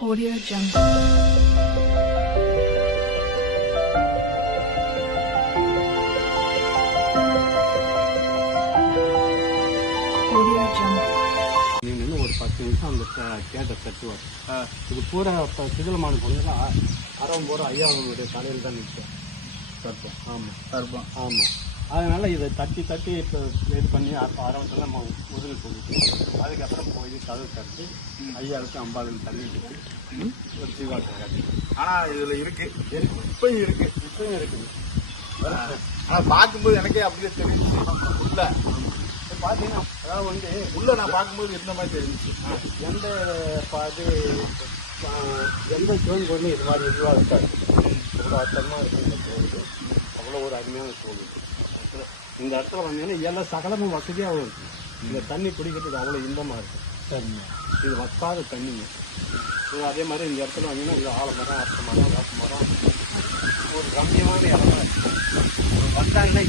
Audio Jungle. Audio Jungle. ஒரு பத்து நிமிஷம் அந்த க- கேட்டை தட்டுவார். இது பூரா இப்போ சிதிலமான பொண்ணுலாம் அறம் பூரா ஐயாவுடைய தலையில் தான் நிற்கும். சர்ப்பம் ஆமாம் சர்ப்பம் ஆமாம் அதனால் இதை தட்டி தட்டி இப்போ இது பண்ணி அப்போ அரவத்தெல்லாம் நம்ம உதவி சொல்லிட்டு அதுக்கப்புறம் போய் கதவு தடுத்து ஐயாவுக்கு ஐம்பதுன்னு தண்ணி ஊற்றி ஒரு சீவாட்டை ஆனால் இதில் இருக்குது இருக்கு. இப்பயும் இருக்குது இப்பயும் இருக்குது ஆனால் பார்க்கும்போது எனக்கே அப்படியே தெரியுது. உள்ள. பார்த்தீங்கன்னா அதாவது வந்து உள்ளே நான் பார்க்கும்போது இருந்த மாதிரி தெரிஞ்சிச்சு. எந்த பாது எந்த ஜோன் கோயிலும் இது மாதிரி இதுவாக இருக்காது. அவ்வளோ அர்த்தமாக இருக்குது அவ்வளோ ஒரு அருமையான கோவில் இந்த இடத்துல வந்தீங்கன்னா எல்லா சகலமும் வசதியாகவும் இருக்கும். இந்த தண்ணி குடிக்கிறதுக்கு அவ்வளோ இன்பமாக இருக்கும். இது வத்தாத தண்ணிங்க இது அதே மாதிரி இந்த இடத்துல வந்தீங்கன்னா இந்த ஆலமரம் அரச மரம் வேப்ப மரம். ஒரு கம்மியமான இடமா. இருக்கும் வந்தாங்கன்னா